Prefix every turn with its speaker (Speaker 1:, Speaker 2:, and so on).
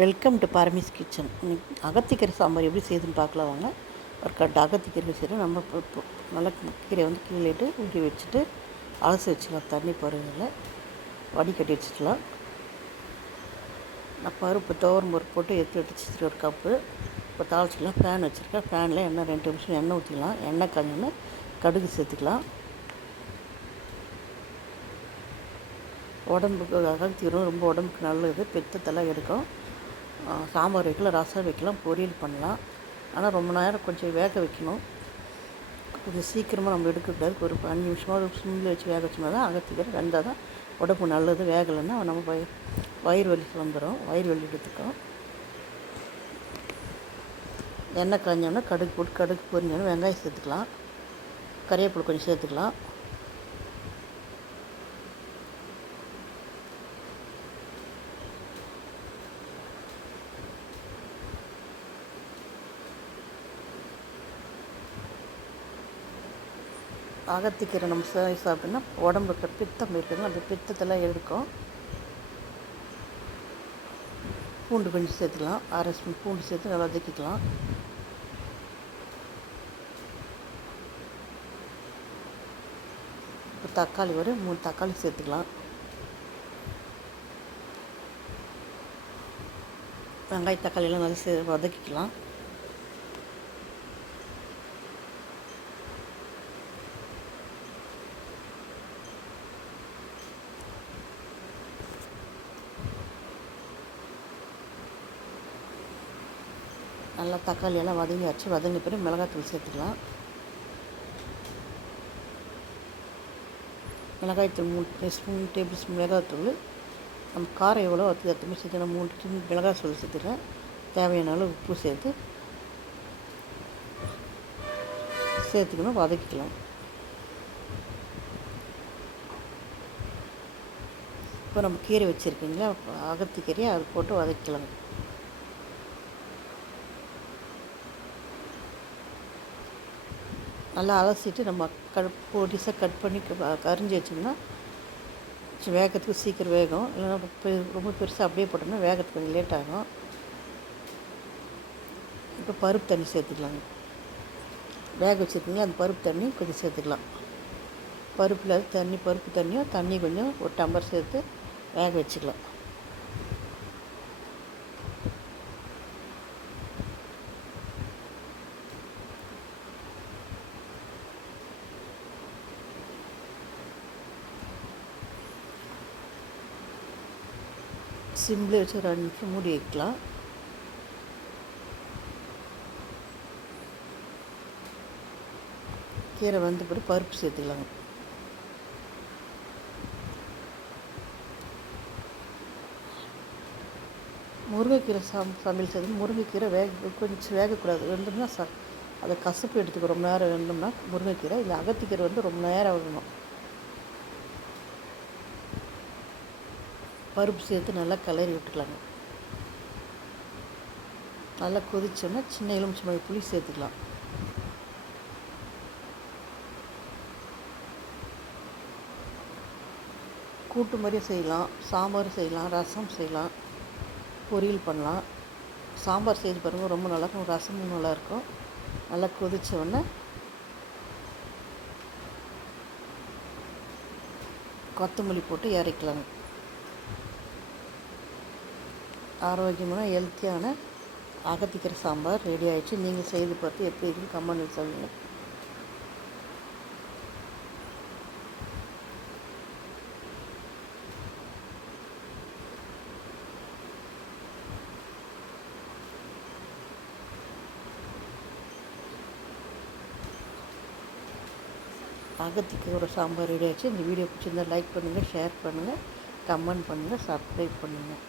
Speaker 1: Welcome to பாரமிஸ் kitchen அகத்திக்கீரை சாம்பார் எப்படி செய்யுதுன்னு பார்க்கலாம் வாங்க. ஒரு கட்டு அகத்திக்கீரை செய்கிறோம் நம்ம நல்லா கீரை வந்து கீழேட்டு ஊறி வச்சுட்டு அலசி வச்சுக்கலாம். தண்ணி பருவதில் வடிகட்டி வச்சுக்கலாம். நான் பருப்பு துவரம் பருப்பு போட்டு எடுத்து வச்சுட்டு ஒரு கப்பு இப்போ தாளிச்சிக்கலாம். ஃபேன் வச்சுருக்கேன். ஃபேனில் எண்ணெய் ரெண்டு நிமிஷம் எண்ணெய் ஊற்றிக்கலாம். எண்ணெய் காஞ்சோன்னு கடுகு சேர்த்துக்கலாம். உடம்புக்கு அகத்திரும் ரொம்ப உடம்புக்கு நல்லது. பித்தத்தெல்லாம் எடுக்கும். சாம்பார் வைக்கலாம் ரசம் வைக்கலாம் பொரியல் பண்ணலாம். ஆனால் ரொம்ப நேரம் கொஞ்சம் வேக வைக்கணும். கொஞ்சம் சீக்கிரமாக நம்ம எடுக்கக்கூடாது. ஒரு அஞ்சு நிமிஷமாக ஒரு சிம்மில் வச்சு வேக வச்சோம்னா தான் அகத்திக்கிற வெந்தால் தான் உடம்பு நல்லது வேகலைன்னா நம்ம வய வயிறு வலி வந்துடும் வயிறு வலி எடுத்துக்கும் எண்ணெய் காஞ்சோன்னா கடுகு போட்டு கடுகு பொரிஞ்சோன்னா வெங்காயம் சேர்த்துக்கலாம். கறிவேப்பிலை கொஞ்சம் சேர்த்துக்கலாம். ஆகத்திக்கீரை நம்ம சா சாப்பிட்டோம்னா உடம்புக்கு பித்தம் இருக்குதுங்க அந்த பித்தத்தெல்லாம் எடுக்கும். பூண்டு கொஞ்சம் சேர்த்துக்கலாம். அரை ஸ்பூன் பூண்டு சேர்த்து நல்லா வதக்கிக்கலாம். இப்போ தக்காளி ஒரு மூணு தக்காளி சேர்த்துக்கலாம். வெங்காய தக்காளியெல்லாம் நல்லா சே வதக்கிக்கலாம். நல்லா தக்காளி எல்லாம் வதங்கியாச்சு. வதங்கி பிறகு மிளகாய்த்தூள் சேர்த்துக்கலாம். மிளகாய்த்தூள் மூணு ஸ்பூன் டேபிள் ஸ்பூன் மிளகாய்த்தூள் நம்ம காரம் எவ்வளோ அது எத்தனை சேர்த்து மூணு ஸ்பூன் மிளகாய் தூள் சேர்த்துக்கிறேன் தேவையான அளவு உப்பு சேர்த்து சேர்த்துக்கணும் வதக்கிக்கலாம். இப்போ நம்ம கீரை வச்சுருக்கீங்களா? அகத்தி அது போட்டு வதக்கிக்கலாம். நல்லா அலசிட்டு நம்ம கட் பொடிசாக கட் பண்ணி க- கரிஞ்சு வச்சோம்னா வேகத்துக்கு சீக்கிரம் வேகும். இல்லைன்னா பெ- ரொம்ப பெருசாக அப்படியே போட்டோம்னா வேகத்துக்கு கொஞ்சம் லேட் ஆகும். இப்போ பருப்பு தண்ணி சேர்த்துக்கலாங்க. வேக வச்சுருக்கீங்களா? அந்த பருப்பு தண்ணி கொஞ்சம் சேர்த்துக்கலாம். பருப்பில் தண்ணி பருப்பு தண்ணியும் தண்ணி கொஞ்சம் ஒரு டம்பர் சேர்த்து வேக வச்சுக்கலாம். சிம்மில் வச்சு ஒரு ரெண்டு மூடி வைக்கலாம். கீரை வந்து பிறகு பருப்பு சேர்த்துக்கலாங்க முருங்கைக்கீரை சம் சமையல் செய்து முருங்கைக்கீரை வேக கொஞ்சம் வேகக்கூடாது. வேண்டும்னா ச அதை கசப்பு எடுத்துக்க ரொம்ப நேரம் வேண்டும்னா முருங்கைக்கீரை இல்லை அகத்திக்கீரை வந்து ரொம்ப நேரம் ஆகணும் பருப்பு சேர்த்து நல்லா கிளறி விட்டுக்கலாங்க. நல்லா கொதிச்சோன்னா சின்ன எலுமிச்சம்பழ புளி சேர்த்துக்கலாம். கூட்டு மாதிரியே செய்யலாம். சாம்பார் செய்யலாம் ரசம் செய்யலாம் பொரியல் பண்ணலாம். சாம்பார் செய்து பாருங்கள் ரொம்ப நல்லாயிருக்கும். ரசமும் நல்லாயிருக்கும். நல்லா கொதிச்ச உடனே கொத்தமல்லி போட்டு இறக்கலாங்க ஆரோக்கியமான ஹெல்த்தியான அகத்திக்கிற சாம்பார் ரெடி ஆகிடுச்சு நீங்கள் செய்து பார்த்து எப்படி இருக்குன்னு கமெண்ட் சொல்லுங்கள் அகத்திக்கு ஒரு சாம்பார் ரெடி ஆச்சு இந்த வீடியோ பிடிச்சிருந்தால் லைக் பண்ணுங்கள் ஷேர் பண்ணுங்கள் கமெண்ட் பண்ணுங்கள் சப்ஸ்கிரைப் பண்ணுங்கள்